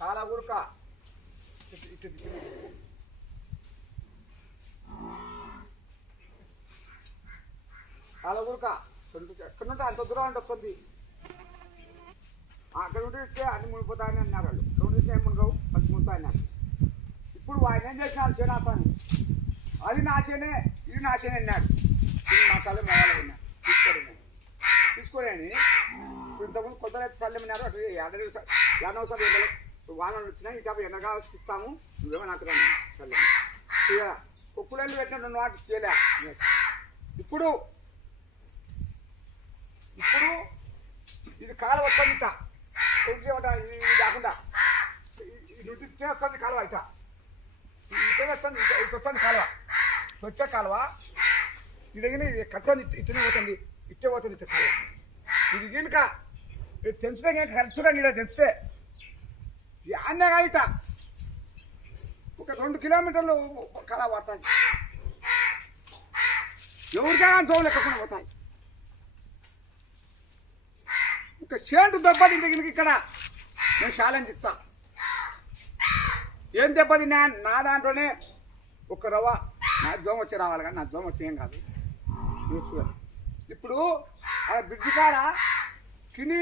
చాలా ఊరుక చాలా ఊరుక ఎక్కడ నుండి అంత దూరం అంటే వస్తుంది. అక్కడ ఉంటే ఇస్తే అన్ని మునిగిపోతాయని అన్నారు వాళ్ళు. ఇక్కడ ఉంటే ఏం మునగవు మంచి మునుగుతాయన్నారు. ఇప్పుడు ఆయన ఏం చేసినాడు చేనాథాన్ని, అది నాశనే ఇది నాశనే అన్నాడు. ఇది మా తల్లి మొదలు విన్నాడు తీసుకోలేని ఇప్పుడు ఇంతకుముందు కొత్త రైతు సల్లేమన్నారు. అటు ఎనవసరం ఎండలు వానలు వచ్చినా ఇంకా ఎండగా ఇస్తాము నువ్వేమో నాకు సల్లె ఇక కుక్కులెళ్ళు పెట్టిన 2 వాటి చేయలే. ఇప్పుడు ఇది కాలువ వస్తుంది ఇట ఇది కాకుండా ఇది వస్తుంది కాలువ ఇట ఇటే వస్తుంది ఇటు వస్తుంది కాలువ వచ్చే కాలువ ఇది కట్టండి ఇట్టనే పోతుంది ఇట్టే పోతుంది ఇట్ట కాలువ. ఇది కనుక తెంచితే కరెక్ట్గా నీడ తెంచితే అన్నే ఇట ఒక 2 కిలోమీటర్లు కాలువ పడుతుంది. ఎవరికైనా దోమలు ఎక్కకుండా పోతాయి. ఒక షేంటు దెబ్బతింటే కనుక ఇక్కడ నేను ఛాలెంజ్ ఇస్తా. ఏం దెబ్బతిన్నా నా దాంట్లోనే ఒక రవ్వ నా దోమ వచ్చి రావాలి, కానీ నా దోమ వచ్చి ఏం కాదు. ఇప్పుడు ఆ బ్రిడ్జి కాడ కింది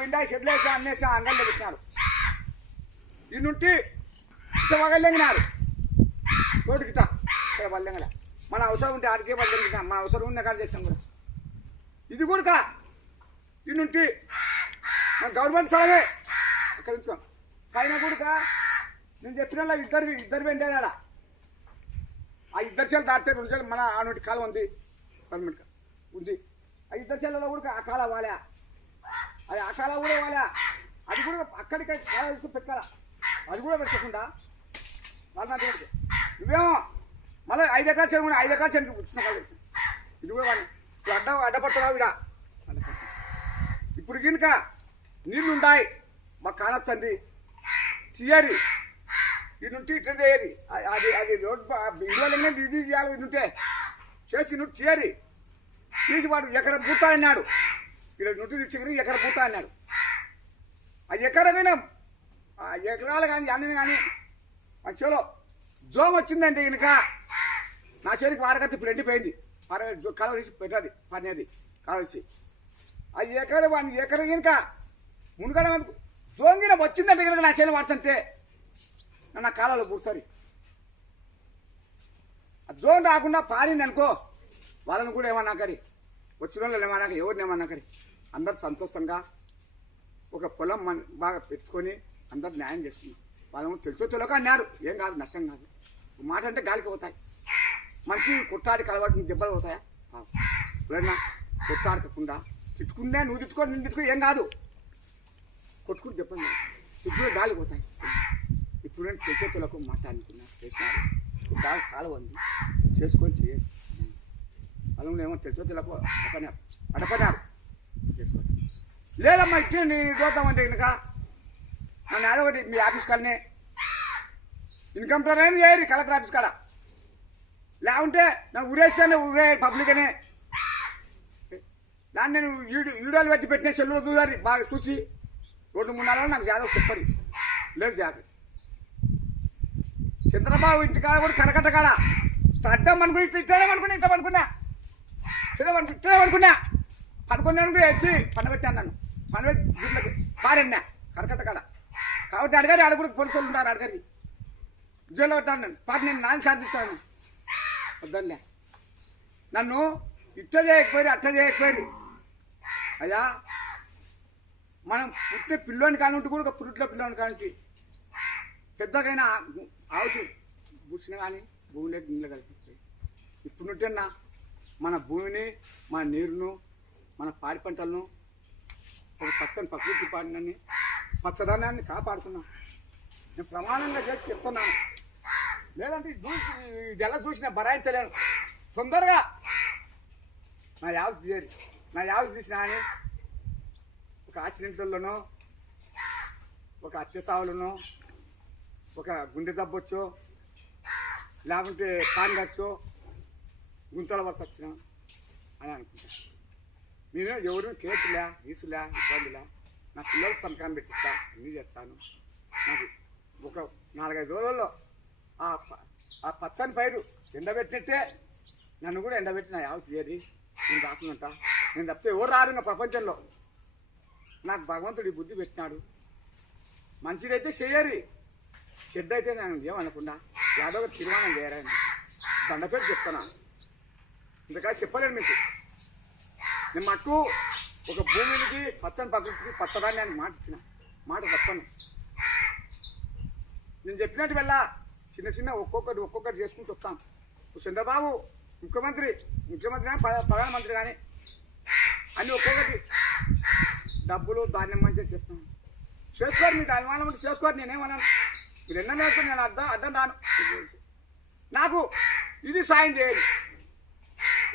విండా షెడ్లు వేసా అన్నేసా అంగల్లో పెట్టినారు. ఈ నుండి ఇట్ట వగలెంగినారు రోడ్డుకిట ఇక్కడ వల్లెంగల. మన అవసరం ఉంటే ఆడికే వల్లెంగినా మన అవసరం ఉన్న కాడ చేస్తాం కూడా. ఇది కూడా ఈ నుండి మన గవర్నమెంట్ స్థలమే అక్కడ నుంచి పైన కూడా నేను చెప్పిన ఇద్దరు వెంటేనాడ ఆ 2 చెలు దాటితే 2 చెలు మన ఆ నుండి కాలం ఉంది గవర్నమెంట్ ఉంది. ఆ 2 చెల్లలో కూడా ఆ కాలం వాలా అది ఆ కాలం కూడా వాలా అది కూడా అక్కడికి కాలం తీసుకు పెట్టాలా. అది కూడా పెట్టకుండా వాళ్ళ నువ్వేమో మళ్ళీ 5 ఎకరాలు చెరువు 5 ఎకరాలు చెరుకు పుచ్చిన కాదు. ఇది కూడా వాడిని అడ్డపడుతున్నావు ఇడ. ఇప్పుడు కనుక నీళ్ళు ఉంటాయి మాకు కానొస్తుంది తీయరి ఇది నుండి ఇట్లా చేయరి అది రోడ్ ఇళ్ళనే ఇది చేయాలి. ఇది ఉంటే చేసి నువ్వు తీయరి తీసి వాడు ఎకరం పూతా అన్నాడు. ఇక్కడ నుండి తెచ్చి ఎకరం పూతా అన్నాడు. ఆ ఎకరకైనా ఆ ఎకరాలు కానీ అన్నీ కానీ మన చెలో జోమ్ వచ్చిందంటే కనుక నా చేతికి వారకత్తి ఇప్పుడు ఎండిపోయింది. కలవ తీసి పెట్టాలి పనేది కావాల్సి ఆ ఎకర వాడిని ఎకర కనుక మునుగడ జోంగిన వచ్చిందంటే కనుక నా చేను వాడుతుంటే నా కాలంలో కూర్చొని ఆ జోన్ రాకుండా పారింది అనుకో వాళ్ళని కూడా ఏమన్నా కరి వచ్చిన వాళ్ళు ఏమన్నా ఎవరిని ఏమన్నా కరి అందరు సంతోషంగా ఒక పొలం బాగా పెట్టుకొని అందరు న్యాయం చేస్తున్నారు. వాళ్ళని తెలుసో తెలియక అన్నారు. ఏం కాదు, నష్టం కాదు. మాట అంటే గాలికి పోతాయి. మంచి కొట్టాడి కలవాటి దెబ్బలు పోతాయా? ఎవరన్నా కొట్టాడకుండా తిట్టుకున్నా నువ్వు తిట్టుకొని నేను తిట్టుకుని ఏం కాదు. కొట్టుకుని దెబ్బలు తిట్టుకునే గాలికి పోతాయి. ఇప్పుడు నేను తెలుసో తెలియక మాట్లాడుకున్నా చేసినారు. బాగా కాలం ఉంది చేసుకొని చేయాలి. వాళ్ళని ఏమో తెలుసో తెలియక అడపన్నారు చేసుకోండి. లేదమ్మా ఇచ్చి నీ చూద్దామంటే కనుక నన్ను అదొకటి మీ ఆఫీస్ కాడనే ఇన్కమ్ టైన్ అయినా చేయరు కలెక్టర్ ఆఫీస్ కాడ. లేకుంటే నాకు ఉరేసాను ఉరే పబ్లిక్ అనే దాన్ని నేను వీడియోలు పెట్టి పెట్టిన సెల్లులో చూడాలి బాగా చూసి 2-3 నెలలు నాకు జాగ్రత్త చెప్పండి. లేదు జాగ్రత్త చంద్రబాబు ఇంటికాడ కూడా కరకట్ట కాడ అడ్డం అనుకుని ఇట్టామనుకున్నా ఇట్టామనుకున్నా ఇట్టామనుకున్నా పనుకున్నాను వచ్చి పనబెట్టాను. నన్ను పనబెట్టి గుడ్లకి పారన్నా కరకట్ట కాడ. కాబట్టి అడగారి అడుగుడికి పోలీసులు ఉంటారు. అడగారి ఉద్యోగంలో పెట్టాను నేను పాట నేను నాన్న సాధిస్తాను వద్దన్నే నన్ను ఇట్ట చేయకపోయి అట్ట చేయకపోయి. అయ్యా మనం పుట్టిన పిల్లోని కానుంటి కూడా పుట్టిన పిల్లోని కానుంటి పెద్దగైనా ఆవుసు పూసిన కానీ భూమిలోకి నీళ్ళు కలిపిస్తాయి. ఇప్పుడు నుంటేనా మన భూమిని మన నీరును మన పాడి పంటలను ఒక పచ్చని ప్రకృతి పాడినని పచ్చదనాన్ని కాపాడుతున్నాం. నేను ప్రమాణంగా చేసి చెప్తున్నాను. లేదంటే ఎలా చూసినా భరాయించలేను. తొందరగా నా యావస్ తీసిన అని ఒక యాక్సిడెంట్లలోనో ఒక హత్య సావులను ఒక గుండె దబ్బొచ్చో లేకుంటే పాన్ ఖర్చో గుంతల వలస వచ్చినా అని అనుకుంటా. నేను ఎవరు కేసులే గీసులే ఇబ్బందులే నా పిల్లలకు సంతకం పెట్టిస్తా అన్నీ చేస్తాను. నాకు ఒక 4-5 రోజుల్లో ఆ పచ్చని పైరు ఎండబెట్టినట్టే నన్ను కూడా ఎండబెట్టిన హౌస్ చేరి నేను రాకుండా నేను తప్పితే ఎవరు రారు ఇంకా ప్రపంచంలో. నాకు భగవంతుడు ఈ బుద్ధి పెట్టినాడు. మంచిదైతే చేయరి, చెడ్డ అయితే నేను ఏమనకుండా యాదవ తీర్మానం చేయరని దండపేరు చెప్తాను. ఇంతకాదు చెప్పలేను మీకు. నేను మటుకు ఒక భూమికి పచ్చని ప్రకృతికి పచ్చదాన్ని అని మాట ఇచ్చిన మాట తప్పను. నేను చెప్పినట్టు వెళ్ళ చిన్న చిన్న ఒక్కొక్కటి చేసుకుంటూ వస్తాం. చంద్రబాబు ముఖ్యమంత్రి కానీ ప్రధానమంత్రి కానీ అన్నీ ఒక్కొక్కటి డబ్బులు ధాన్యం మంచిగా చేస్తాను. చేసుకోరు, మీకు అభిమానం ఉంటే చేసుకోరు. నేనేమన్నాను, మీరు ఎన్న నేర్చుకుని నేను అడ్డం రాను. నాకు ఇది సాయం చేయాలి.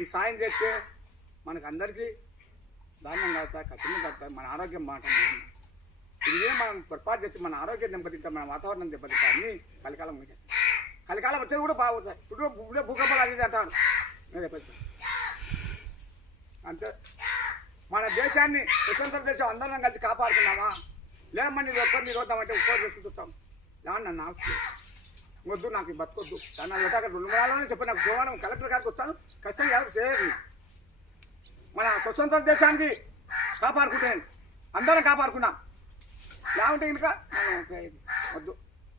ఈ సాయం చేస్తే మనకు అందరికీ ధాన్యం కలుగుతాయి, ఖచ్చితంగా కలుగుతాయి, మన ఆరోగ్యం బాగుంటుంది. ఇదే మనం పొరపాటు చేసి మన ఆరోగ్యం దెబ్బతింటాం, మన వాతావరణం దెబ్బతింటాం. అన్నీ కలికాలం ఉంటాయి. కలికాలం వచ్చేది కూడా బాగుంటాయి. ఇప్పుడు భూకంపాలు అది అంటాను అంతే. మన దేశాన్ని స్వతంత్ర దేశం అందరం కలిసి కాపాడుతున్నామా? లేదమ్మా నీకు ఒక్కరిని వద్దామంటే ఒక్కరు చేసుకుంటాం. లేవని నన్ను ఆఫీస్ వద్దు, నాకు బతకొద్దు. నా అక్కడ 2 నెలలోనే చెప్పి నాకు సోమవారం కలెక్టర్ గారికి వచ్చాను. ఖచ్చితంగా ఎవరు చేయదు. మన స్వతంత్ర దేశానికి కాపాడుకుంటాను, అందరం కాపాడుకున్నాం. లేకుంటే కనుక వద్దు,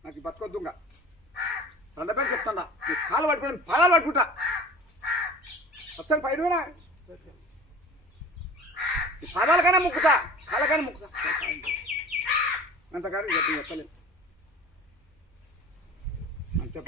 నాకు బతకొద్దు. ఇంకా అందరిపై చెప్తాడా, నీ కాలు పట్టుకుని పాదాలు పట్టుకుంటా. వచ్చాను పైన పాదాలకైనా ముక్కుతా, కాళ్ళకైనా ముక్కుతా. అంతకాదు చెప్పలేదు అంతే.